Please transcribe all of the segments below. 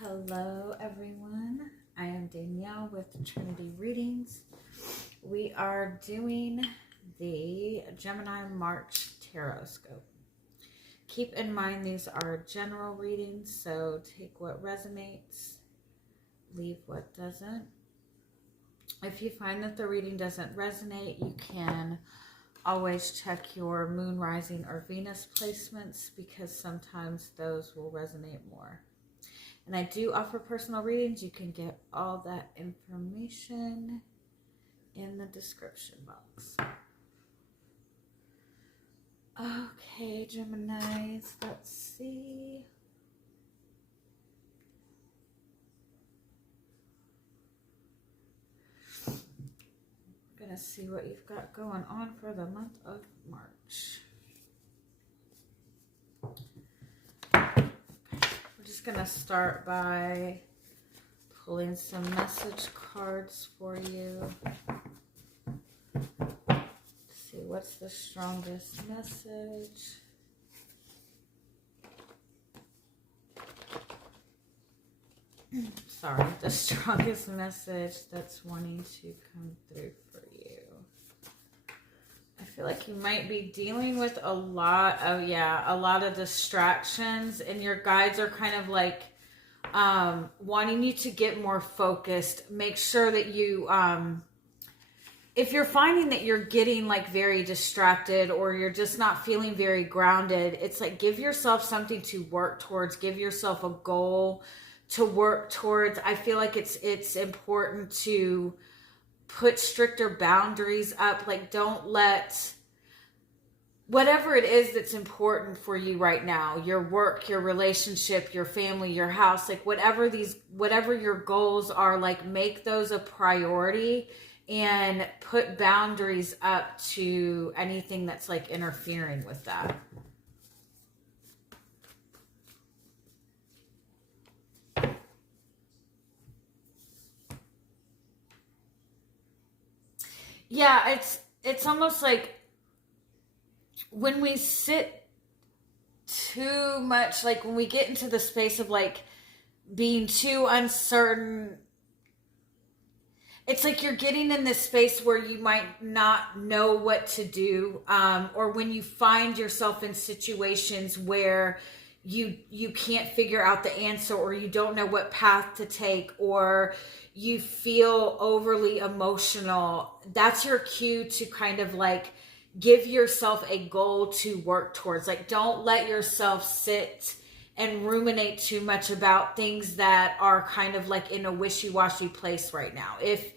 Hello everyone, I am Danielle with Trinity Readings. We are doing the Gemini March Tarotscope. Keep in mind these are general readings, so take what resonates, leave what doesn't. If you find that the reading doesn't resonate, you can always check your moon, rising, or Venus placements because sometimes those will resonate more. And I do offer personal readings. You can get all that information in the description box. Okay, Geminis, let's see. We're going to see what you've got going on for the month of March. Just gonna start by pulling some message cards for you. Let's see what's the strongest message. Sorry, the strongest message that's wanting to come through for you. I feel like you might be dealing with a lot of distractions, and your guides are kind of like wanting you to get more focused. Make sure that you, if you're finding that you're getting like very distracted or you're just not feeling very grounded, it's like give yourself something to work towards. Give yourself a goal to work towards. I feel like it's important to put stricter boundaries up. Like don't let whatever it is that's important for you right now, your work, your relationship, your family, your house, like whatever your goals are, like make those a priority and put boundaries up to anything that's like interfering with that. Yeah, it's almost like when we sit too much, like when we get into the space of like being too uncertain, it's like you're getting in this space where you might not know what to do, or when you find yourself in situations where you can't figure out the answer, or you don't know what path to take, or you feel overly emotional. That's your cue to kind of like give yourself a goal to work towards. Like don't let yourself sit and ruminate too much about things that are kind of like in a wishy-washy place right now. If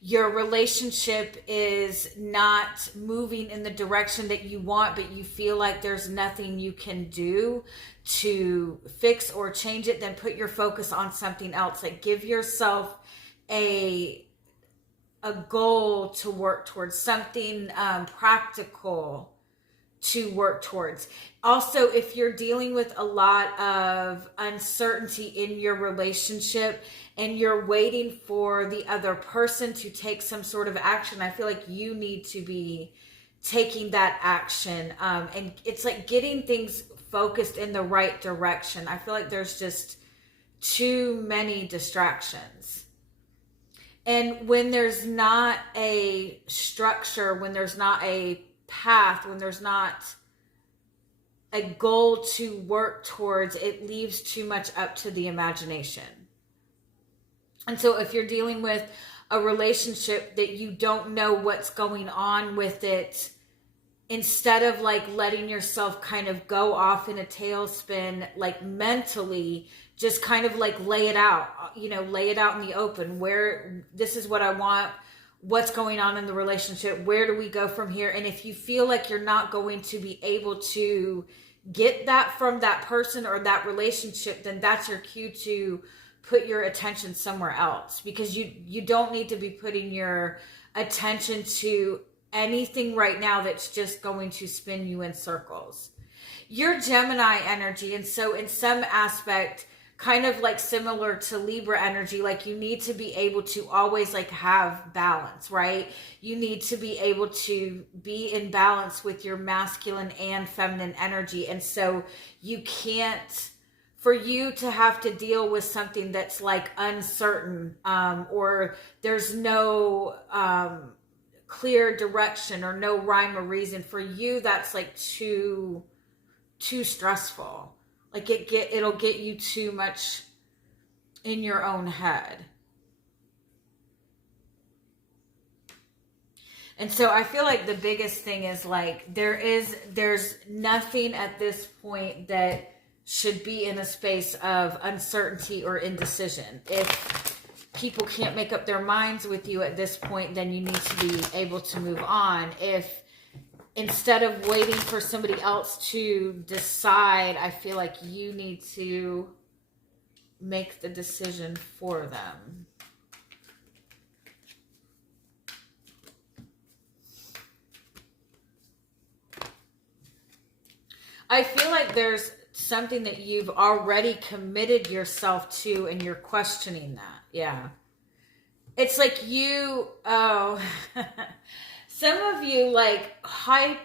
your relationship is not moving in the direction that you want, but you feel like there's nothing you can do to fix or change it, then put your focus on something else. Like give yourself a goal to work towards, something practical to work towards. Also, if you're dealing with a lot of uncertainty in your relationship and you're waiting for the other person to take some sort of action, I feel like you need to be taking that action. And it's like getting things focused in the right direction. I feel like there's just too many distractions. And when there's not a structure, when there's not a path, when there's not a goal to work towards, it leaves too much up to the imagination. And so if you're dealing with a relationship that you don't know what's going on with it, instead of like letting yourself kind of go off in a tailspin, like mentally, just kind of like lay it out, lay it out in the open. Where this is what I want, what's going on in the relationship, where do we go from here? And if you feel like you're not going to be able to get that from that person or that relationship, then that's your cue to put your attention somewhere else, because you don't need to be putting your attention to anything right now that's just going to spin you in circles. You're Gemini energy, and so in some aspect, kind of like similar to Libra energy, like you need to be able to always like have balance, right? You need to be able to be in balance with your masculine and feminine energy. And so you can't for you to have to deal with something that's like uncertain, or there's no clear direction or no rhyme or reason. For you, that's like too stressful. Like it'll get you too much in your own head. And so I feel like the biggest thing is like there's nothing at this point that should be in a space of uncertainty or indecision. If people can't make up their minds with you at this point, then you need to be able to move on. If instead of waiting for somebody else to decide, I feel like you need to make the decision for them. I feel like there's something that you've already committed yourself to and you're questioning that. Yeah. It's like some of you like how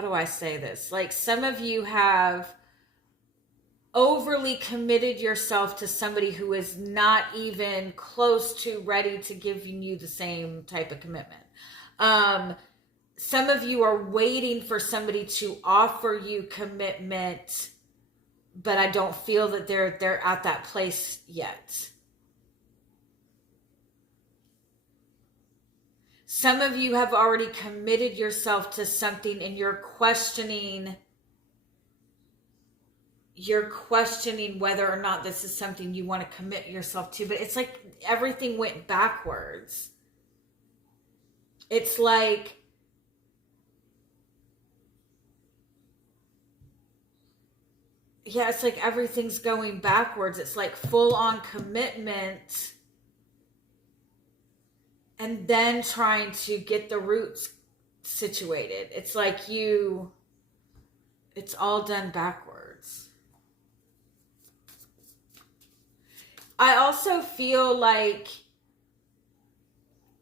do I say this? Like some of you have overly committed yourself to somebody who is not even close to ready to give you the same type of commitment. Some of you are waiting for somebody to offer you commitment, but I don't feel that they're at that place yet. Some of you have already committed yourself to something and you're questioning whether or not this is something you want to commit yourself to, but it's like everything went backwards. It's like it's like everything's going backwards. It's like full on commitment and then trying to get the roots situated. It's like it's all done backwards. I also feel like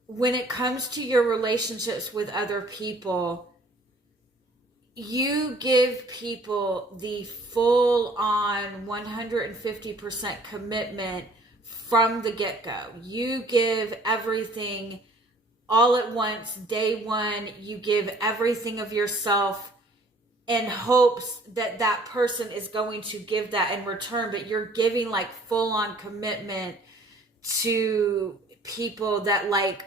when it comes to your relationships with other people, you give people the full on 150% commitment from the get-go. You give everything all at once, day one. You give everything of yourself in hopes that that person is going to give that in return, but you're giving like full on commitment to people that like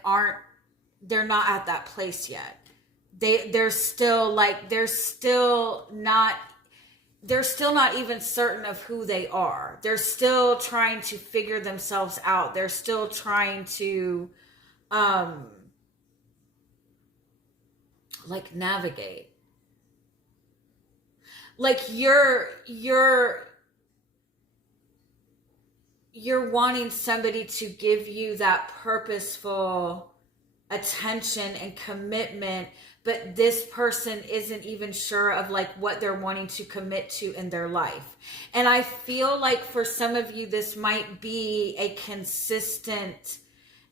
they're not at that place yet. They're still not even certain of who they are. They're still trying to figure themselves out. They're still trying to navigate. Like you're wanting somebody to give you that purposeful attention and commitment, but this person isn't even sure of like what they're wanting to commit to in their life. And I feel like for some of you, this might be a consistent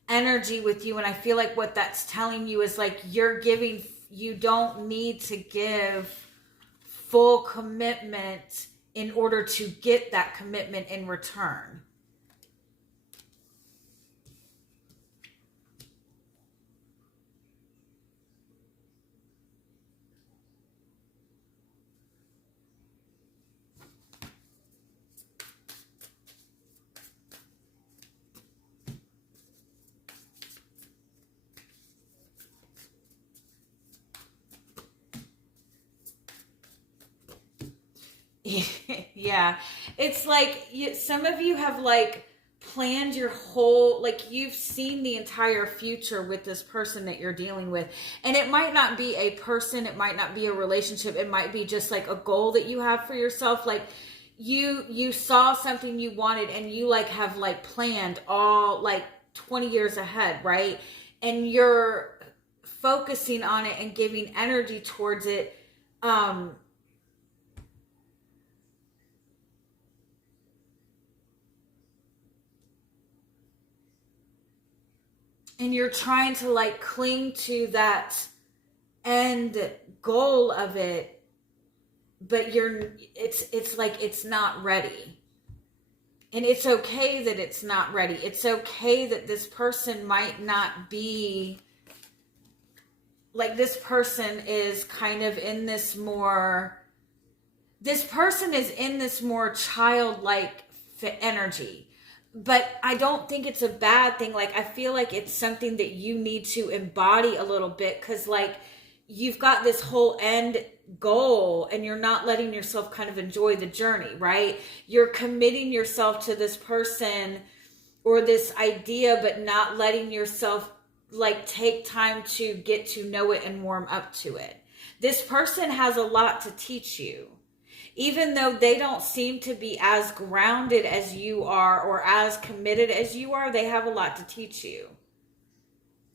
energy with you. And I feel like what that's telling you is like you don't need to give full commitment in order to get that commitment in return. Yeah, it's like some of you have like planned your whole, like you've seen the entire future with this person that you're dealing with, and it might not be a person, it might not be a relationship, it might be just like a goal that you have for yourself. Like you saw something you wanted and you like have like planned all like 20 years ahead, right? And you're focusing on it and giving energy towards it. And you're trying to like cling to that end goal of it, but it's like it's not ready. And it's okay that it's not ready. It's okay that this person might not be, like, this person is kind of in this more, childlike energy. But I don't think it's a bad thing. Like, I feel like it's something that you need to embody a little bit, because, like, you've got this whole end goal and you're not letting yourself kind of enjoy the journey, right? You're committing yourself to this person or this idea, but not letting yourself, like, take time to get to know it and warm up to it. This person has a lot to teach you. Even though they don't seem to be as grounded as you are or as committed as you are, they have a lot to teach you.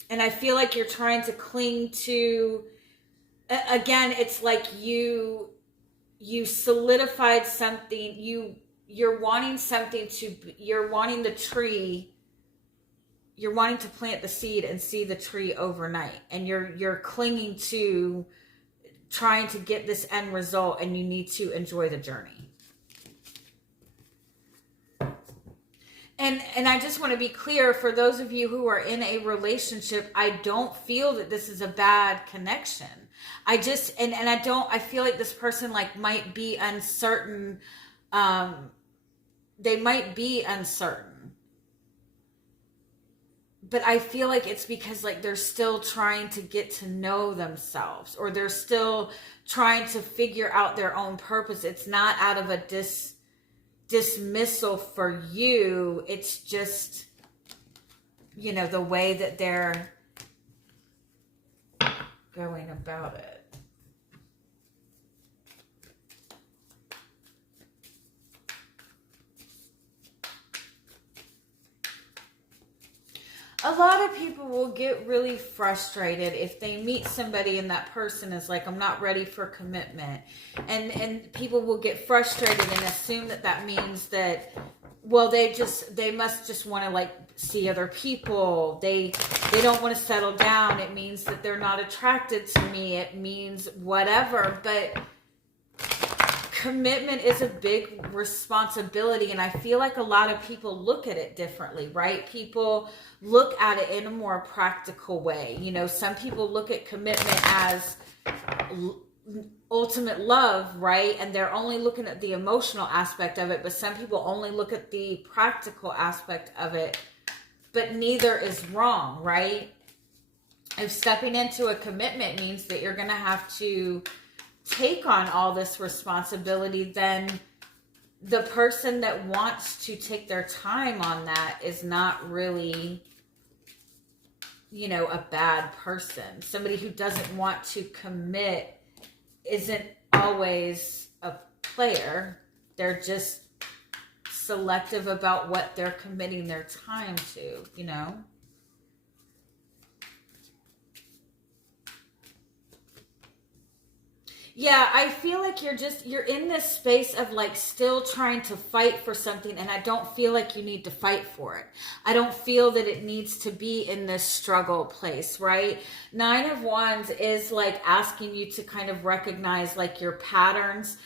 And I feel like you're trying to cling to, again, it's like you solidified something. You're wanting something to, you're wanting the tree, you're wanting to plant the seed and see the tree overnight. And you're clinging to trying to get this end result, and you need to enjoy the journey. And I just want to be clear, for those of you who are in a relationship, I don't feel that this is a bad connection. I just, and I feel like this person, like, might be uncertain. They might be uncertain. But I feel like it's because, like, they're still trying to get to know themselves, or they're still trying to figure out their own purpose. It's not out of a dismissal for you. It's just, you know, the way that they're going about it. A lot of people will get really frustrated if they meet somebody and that person is like, I'm not ready for commitment. And people will get frustrated and assume that that means that, well, they must just want to, like, see other people. They don't want to settle down. It means that they're not attracted to me. It means whatever. But commitment is a big responsibility, and I feel like a lot of people look at it differently, right? People look at it in a more practical way. You know, some people look at commitment as ultimate love, right? And they're only looking at the emotional aspect of it, but some people only look at the practical aspect of it. But neither is wrong, right? If stepping into a commitment means that you're going to have to take on all this responsibility, then the person that wants to take their time on that is not really, you know, a bad person. Somebody who doesn't want to commit isn't always a player. They're just selective about what they're committing their time to, you know? Yeah, I feel like you're in this space of, like, still trying to fight for something, and I don't feel like you need to fight for it. I don't feel that it needs to be in this struggle place, right? 9 of Wands is, like, asking you to kind of recognize, like, your patterns.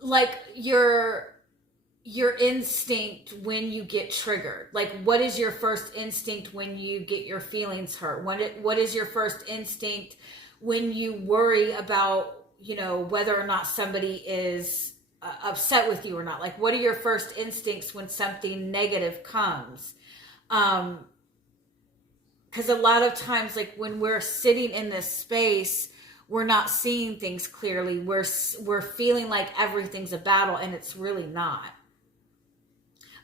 Like, your instinct when you get triggered. Like, what is your first instinct when you get your feelings hurt? What is your first instinct when you worry about, you know, whether or not somebody is upset with you or not? Like, what are your first instincts when something negative comes? Because a lot of times, like, when we're sitting in this space, we're not seeing things clearly. We're feeling like everything's a battle, and it's really not.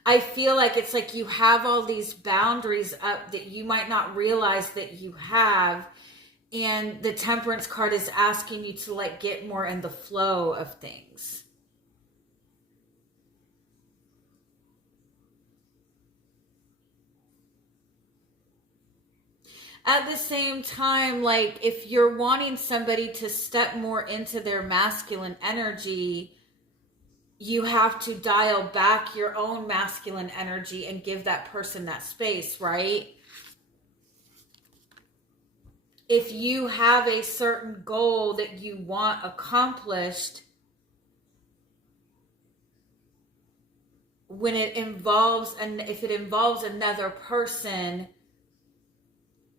I feel like it's like you have all these boundaries up that you might not realize that you have. And the Temperance card is asking you to, like, get more in the flow of things. At the same time, like, if you're wanting somebody to step more into their masculine energy, you have to dial back your own masculine energy and give that person that space, right? if you have a certain goal that you want accomplished, when it involves, and if it involves another person,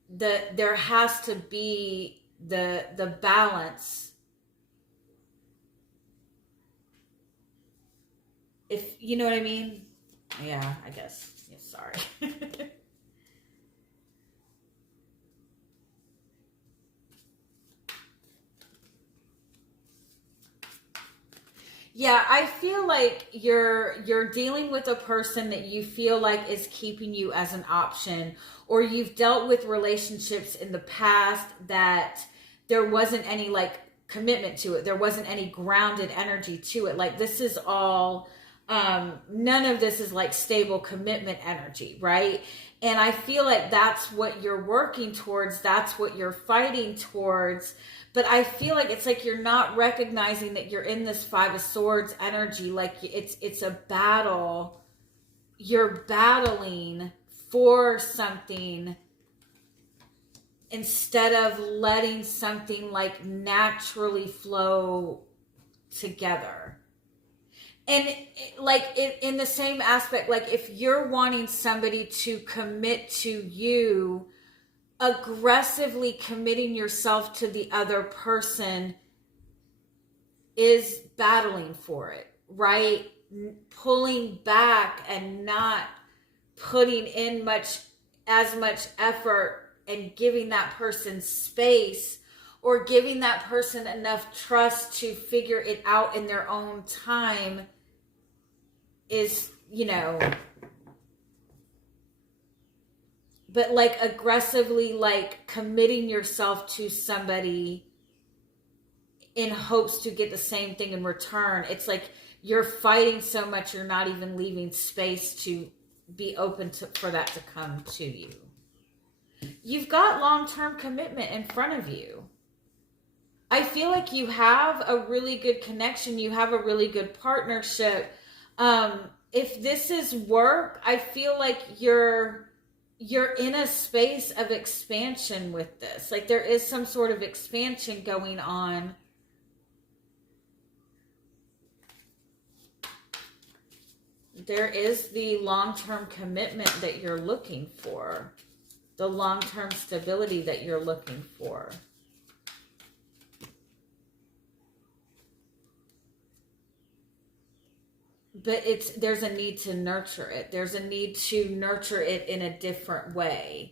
there has to be the balance. If you know what I mean. Yeah, I guess. Yeah, sorry. Yeah, I feel like you're dealing with a person that you feel like is keeping you as an option, or you've dealt with relationships in the past that there wasn't any like commitment to it. There wasn't any grounded energy to it. Like this is all none of this is like stable commitment energy, right? And I feel like that's what you're working towards, that's what you're fighting towards. But I feel like it's like you're not recognizing that you're in this Five of Swords energy. Like it's a battle. You're battling for something instead of letting something like naturally flow together. And like in the same aspect, like if you're wanting somebody to commit to you, aggressively committing yourself to the other person is battling for it, right? Pulling back and not putting in as much effort and giving that person space, or giving that person enough trust to figure it out in their own time is, but like aggressively like committing yourself to somebody in hopes to get the same thing in return. It's like you're fighting so much you're not even leaving space to be open for that to come to you. You've got long-term commitment in front of you. I feel like you have a really good connection. You have a really good partnership. If this is work, I feel like you're in a space of expansion with this. Like there is some sort of expansion going on. There is the long-term commitment that you're looking for. The long-term stability that you're looking for. But there's a need to nurture it. There's a need to nurture it in a different way.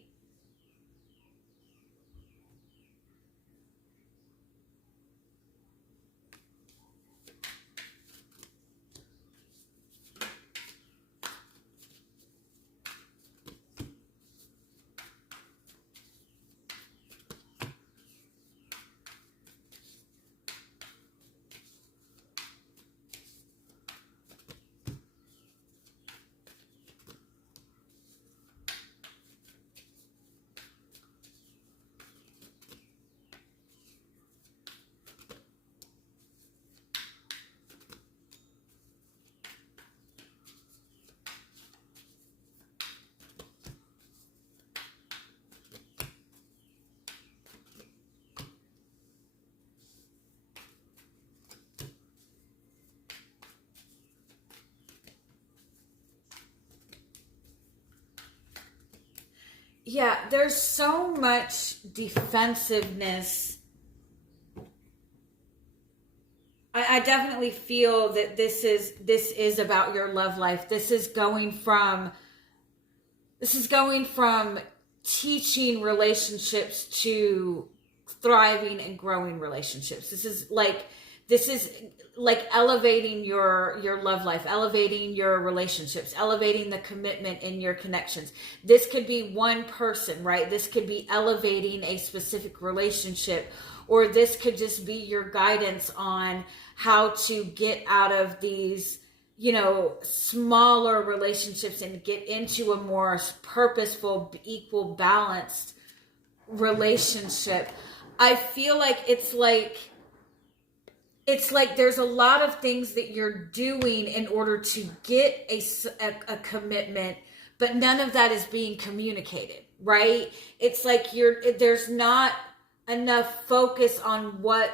Yeah, there's so much defensiveness. I definitely feel that this is about your love life. This is going from teaching relationships to thriving and growing relationships. This is like elevating your love life, elevating your relationships, elevating the commitment in your connections. This could be one person, right? This could be elevating a specific relationship, or this could just be your guidance on how to get out of these, smaller relationships and get into a more purposeful, equal, balanced relationship. I feel like it's like there's a lot of things that you're doing in order to get a commitment, but none of that is being communicated, right? It's like there's not focus on what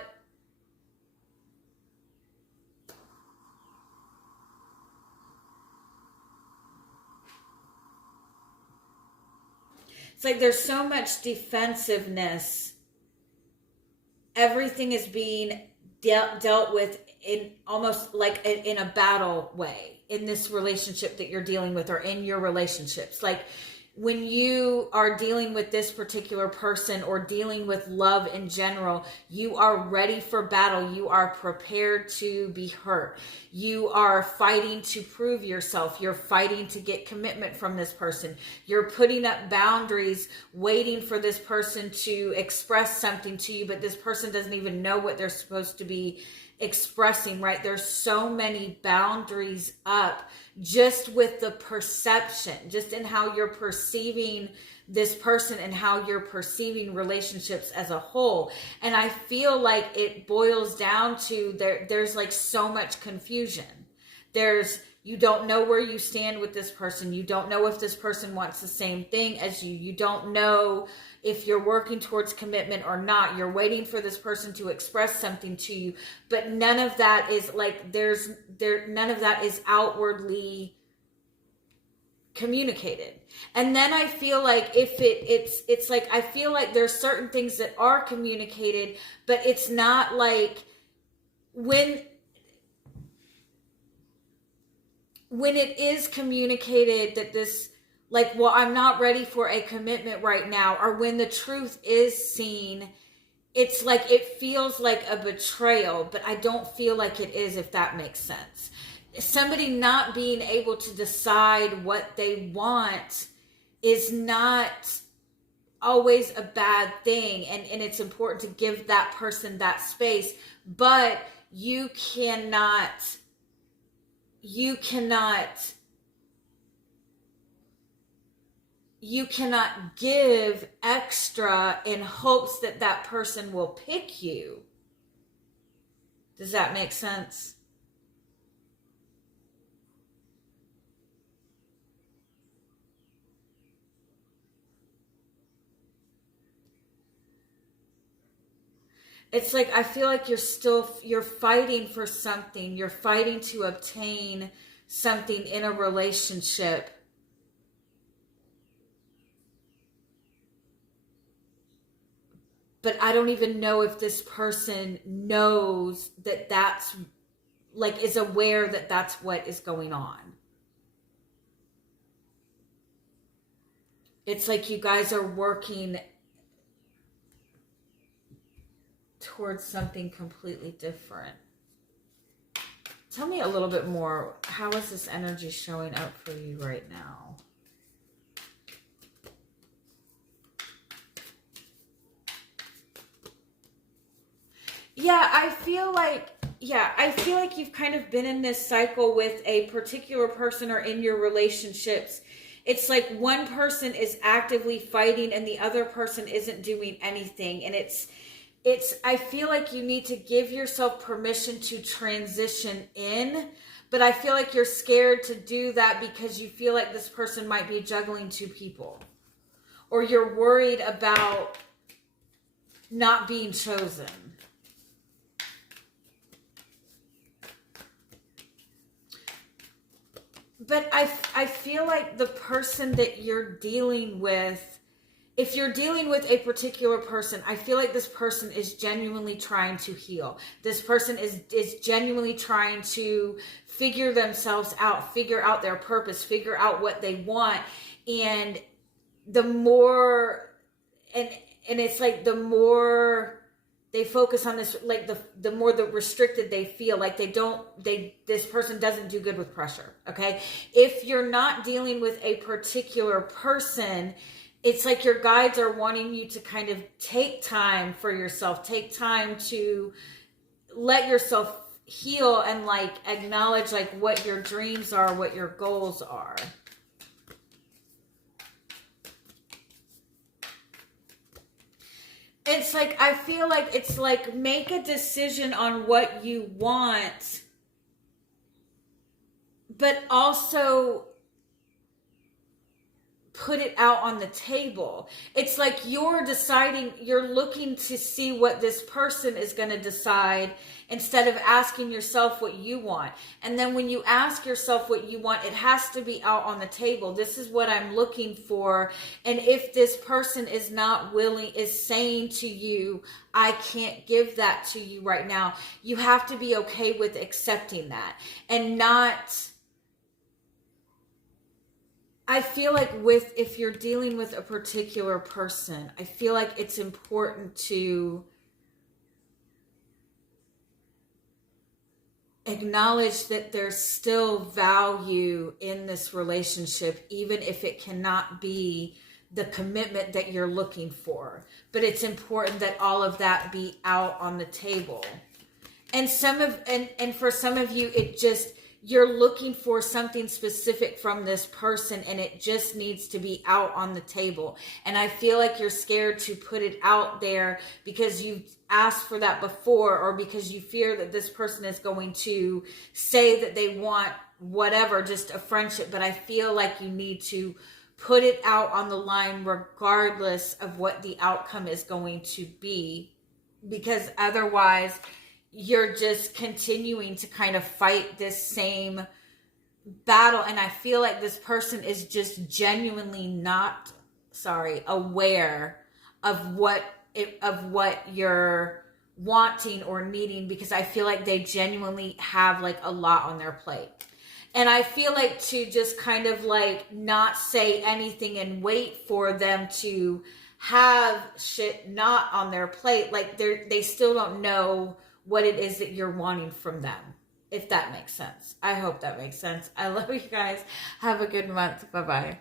it's like there's so much defensiveness. Everything is being dealt with in almost like in a battle way in this relationship that you're dealing with, or in your relationships. Like when you are dealing with this particular person or dealing with love in general, you are ready for battle. You are prepared to be hurt. You are fighting to prove yourself. You're fighting to get commitment from this person. You're putting up boundaries, waiting for this person to express something to you, but this person doesn't even know what they're supposed to be expressing, right? There's so many boundaries up just with the perception, just in how you're perceiving this person and how you're perceiving relationships as a whole. And I feel like it boils down to there's like so much confusion. You don't know where you stand with this person. You don't know if this person wants the same thing as you. You don't know if you're working towards commitment or not. You're waiting for this person to express something to you, but none of that is like none of that is outwardly communicated. And then I feel like it's like I feel like there's certain things that are communicated, but it's not like when it is communicated that this, like, well, I'm not ready for a commitment right now, or when the truth is seen, it's like it feels like a betrayal, but I don't feel like it is, if that makes sense. Somebody not being able to decide what they want is not always a bad thing, and it's important to give that person that space, but you cannot give extra in hopes that that person will pick you. Does that make sense? It's like, I feel like you're fighting for something. You're fighting to obtain something in a relationship. But I don't even know if this person knows that that's, like, is aware that that's what is going on. It's like you guys are working towards something completely different. Tell me a little bit more. How is this energy showing up for you right now? I feel like you've kind of been in this cycle with a particular person or in your relationships. It's like one person is actively fighting and the other person isn't doing anything. And I feel like you need to give yourself permission to transition in, but I feel like you're scared to do that because you feel like this person might be juggling two people, or you're worried about not being chosen. But I feel like the person that you're dealing with, if you're dealing with a particular person, I feel like this person is genuinely trying to heal. This person is genuinely trying to figure themselves out, figure out their purpose, figure out what they want. And the more, and it's like the more they focus on this, like the more the restricted they feel, like this person doesn't do good with pressure, okay? If you're not dealing with a particular person, it's like your guides are wanting you to kind of take time for yourself, take time to let yourself heal and like acknowledge like what your dreams are, what your goals are. It's like, I feel like it's like, make a decision on what you want, but also put it out on the table. It's like you're deciding, you're looking to see what this person is going to decide instead of asking yourself what you want. And then when you ask yourself what you want, it has to be out on the table. This is what I'm looking for. And if this person is not willing, is saying to you, I can't give that to you right now, you have to be okay with accepting that and not... I feel like if you're dealing with a particular person, I feel like it's important to acknowledge that there's still value in this relationship, even if it cannot be the commitment that you're looking for. But it's important that all of that be out on the table. And for some of you, it just... you're looking for something specific from this person and it just needs to be out on the table. And I feel like you're scared to put it out there because you asked for that before, or because you fear that this person is going to say that they want whatever, just a friendship. But I feel like you need to put it out on the line regardless of what the outcome is going to be, because otherwise you're just continuing to kind of fight this same battle. And I feel like this person is just genuinely not, aware of what you're wanting or needing, because I feel like they genuinely have like a lot on their plate. And I feel like to just kind of like not say anything and wait for them to have shit not on their plate, like they still don't know what it is that you're wanting from them, if that makes sense. I hope that makes sense. I love you guys. Have a good month. Bye-bye.